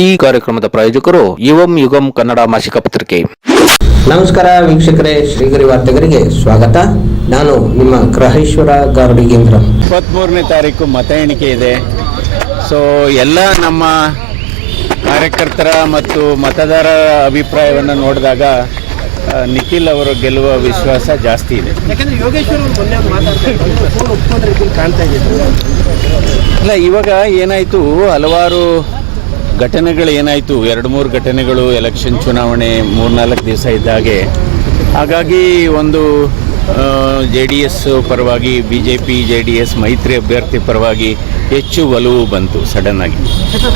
ಈ ಕಾರ್ಯಕ್ರಮದ ಪ್ರಾಯೋಜಕರು ಯುವಂ ಯುಗಂ ಕನ್ನಡ ಮಾಸಿಕ ಪತ್ರಿಕೆ. ನಮಸ್ಕಾರ ವೀಕ್ಷಕರೇ ಶ್ರೀಗರಿ ವಾರ್ತೆಗರಿಗೆ ಸ್ವಾಗತ. ನಾನು ನಿಮ್ಮ ಗ್ರಹೇಶ್ವರ ಗಾರ್ಡಿಗೇಂದ್ರ ಇಪ್ಪತ್ತ್ಮೂರನೇ ತಾರೀಕು ಮತ ಎಣಿಕೆ ಇದೆ. ಸೊ ಎಲ್ಲ ನಮ್ಮ ಕಾರ್ಯಕರ್ತರ ಮತ್ತು ಮತದಾರರ ಅಭಿಪ್ರಾಯವನ್ನು ನೋಡಿದಾಗ ನಿಖಿಲ್ ಅವರು ಗೆಲ್ಲುವ ವಿಶ್ವಾಸ ಜಾಸ್ತಿ ಇದೆ. ಅಲ್ಲ ಯೋಗೇಶ್ವರ್ ಅವರು ಮೊನ್ನೆ ಅವ್ರು ಮಾತಾಡ್ತಾ ಇದ್ರು ಫೋನ್ ಕಾಣ್ತಾ ಇದ್ರು ಇಲ್ಲ ಇವಾಗ ಏನಾಯಿತು ಹಲವಾರು ಘಟನೆಗಳು ಏನಾಯಿತು? ಎರಡು ಮೂರು ಘಟನೆಗಳು ಎಲೆಕ್ಷನ್ ಚುನಾವಣೆ ಮೂರ್ನಾಲ್ಕು ದಿವಸ ಇದ್ದಾಗೆ ಹಾಗಾಗಿ ಒಂದು ಜೆ ಡಿ ಎಸ್ ಪರವಾಗಿ B J P J D S ಮೈತ್ರಿ ಅಭ್ಯರ್ಥಿ ಪರವಾಗಿ ಹೆಚ್ಚು ಒಲವು ಬಂತು ಸಡನ್ ಆಗಿ.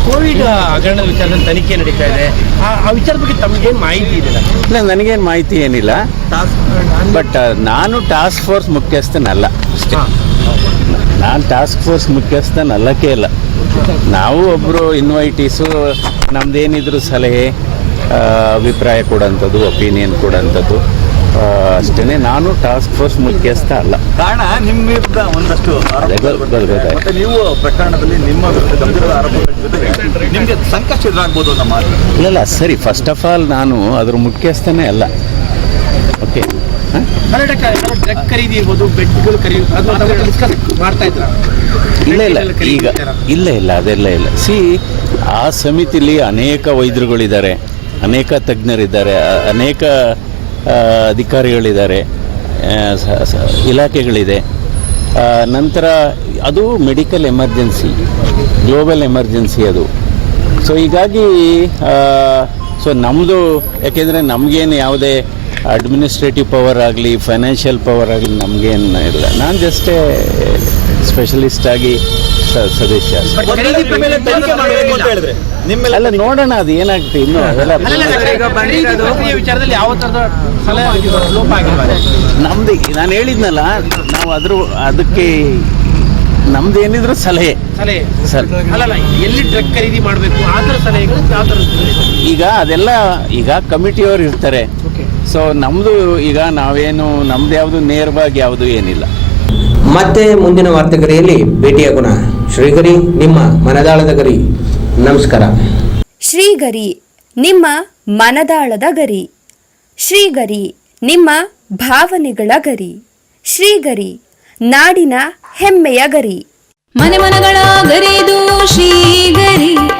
ಕೋವಿಡ್ ಹಗರಣದ ವಿಚಾರ ತನಿಖೆ ನಡೀತಾ ಇದೆ. ಆ ವಿಚಾರ ವಿಚಾರದ ಬಗ್ಗೆ ಏನು ಮಾಹಿತಿ ಇದೆ? ಇಲ್ಲ ನನಗೇನು ಮಾಹಿತಿ ಏನಿಲ್ಲ. ಬಟ್ ನಾನು ಟಾಸ್ಕ್ ಫೋರ್ಸ್ ಮುಖ್ಯಸ್ಥನಲ್ಲ. ಅಷ್ಟೇ ನಾನು ಟಾಸ್ಕ್ ಫೋರ್ಸ್ ಮುಖ್ಯಸ್ಥನಲ್ಲಕ್ಕೆ ಇಲ್ಲ. ನಾವು ಒಬ್ಬರು ಇನ್ವೈಟೀಸು ನಮ್ದೇನಿದ್ರು ಸಲಹೆ ಅಭಿಪ್ರಾಯ ಕೊಡೋಂಥದ್ದು ಒಪಿನಿಯನ್ ಕೊಡೋಂಥದ್ದು ಅಷ್ಟೇ ನಾನು ಟಾಸ್ಕ್ ಫೋರ್ಸ್ ಮುಖ್ಯಸ್ಥ ಅಲ್ಲ. ಕಾರಣ ನಿಮ್ಮ ವಿರುದ್ಧ ಒಂದಷ್ಟು. ಮತ್ತೆ ನೀವು ಪ್ರಕರಣದಲ್ಲಿ ನಿಮ್ಮ ವಿರುದ್ಧ ಗಂಭೀರ ಆರೋಪಗಳ ಜೊತೆಗೆ ನಿಮಗೆ ಸಂಕಷ್ಟ ಎದುರಾಗ್ಬೋದು ಇಲ್ಲ ಸರಿ ಫಸ್ಟ್ ಆಫ್ ಆಲ್ ನಾನು ಅದ್ರ ಮುಖ್ಯಸ್ಥನೇ ಅಲ್ಲ. ಓಕೆ ಡ್ರಗ್ ಖರೀದಿ ಇರ್ಬೋದು ಬೆಡ್ಗಳು ಖರೀದಿ ಅದು ಡಿಸ್ಕಸ್ ಮಾಡ್ತಾ ಇದ್ರ ಇಲ್ಲ ಇಲ್ಲ. ಈಗ ಇಲ್ಲ ಇಲ್ಲ. ಅದೆಲ್ಲ ಇಲ್ಲ. ಸಿ ಆ ಸಮಿತಿಲಿ ಅನೇಕ ವೈದ್ಯರುಗಳಿದ್ದಾರೆ. ಅನೇಕ ತಜ್ಞರಿದ್ದಾರೆ. ಅನೇಕ ಅಧಿಕಾರಿಗಳಿದ್ದಾರೆ. ಇಲಾಖೆಗಳಿದೆ. ನಂತರ ಅದು ಮೆಡಿಕಲ್ ಎಮರ್ಜೆನ್ಸಿ ಗ್ಲೋಬಲ್ ಎಮರ್ಜೆನ್ಸಿ ಅದು. ಸೊ ಹೀಗಾಗಿ ಸೊ ನಮ್ಮದು ಯಾಕೆಂದರೆ ನಮಗೇನು ಯಾವುದೇ ಅಡ್ಮಿನಿಸ್ಟ್ರೇಟಿವ್ ಪವರ್ ಆಗಲಿ ಫೈನಾನ್ಷಿಯಲ್ ಪವರ್ ಆಗಲಿ ನಮಗೇನು ಇಲ್ಲ. ನಾನು ಜಸ್ಟೇ ಸ್ಪೆಷಲಿಸ್ಟ್ ಆಗಿ ಸದಸ್ಯ. ಅಲ್ಲ ನೋಡೋಣ ಅದು ಏನಾಗುತ್ತೆ ಇನ್ನು ನಮ್ದು ನಾನು ಹೇಳಿದ್ನಲ್ಲ ನಾವು ಅದ್ರ ಅದಕ್ಕೆ ನಮ್ದು ಏನಿದ್ರು ಸಲಹೆ. ಸಲಹೆ. ಸರ್ ಅಲ್ಲಲ್ಲ ಎಲ್ಲಿ ಟ್ರಕ್ ಖರೀದಿ ಮಾಡಬೇಕು ಆ ಥರ ಸಲಹೆಗಳು ಈಗ ಅದೆಲ್ಲ ಈಗ ಕಮಿಟಿಯವರು ಇರ್ತಾರೆ. ಸೊ ನಮ್ಮದು ಈಗ ನಾವೇನು ನಮ್ದು ಯಾವುದು ನೇರವಾಗಿ ಯಾವುದು ಏನಿಲ್ಲ. ಮತ್ತೆ ಮುಂದಿನ ವಾರ್ತೆಗರಿಯಲ್ಲಿ ಭೇಟಿಯಾಗೋಣ ಶ್ರೀಗರಿ ನಿಮ್ಮ ಮನದಾಳದ ಗರಿ. ನಮಸ್ಕಾರ. ಶ್ರೀಗರಿ ನಿಮ್ಮ ಮನದಾಳದ ಗರಿ. ಶ್ರೀಗರಿ ನಿಮ್ಮ ಭಾವನೆಗಳ ಗರಿ. ಶ್ರೀಗರಿ ನಾಡಿನ ಹೆಮ್ಮೆಯ ಗರಿ. ಮನೆ ಮನಗಳ ಗರಿದು ಶ್ರೀಗರಿ.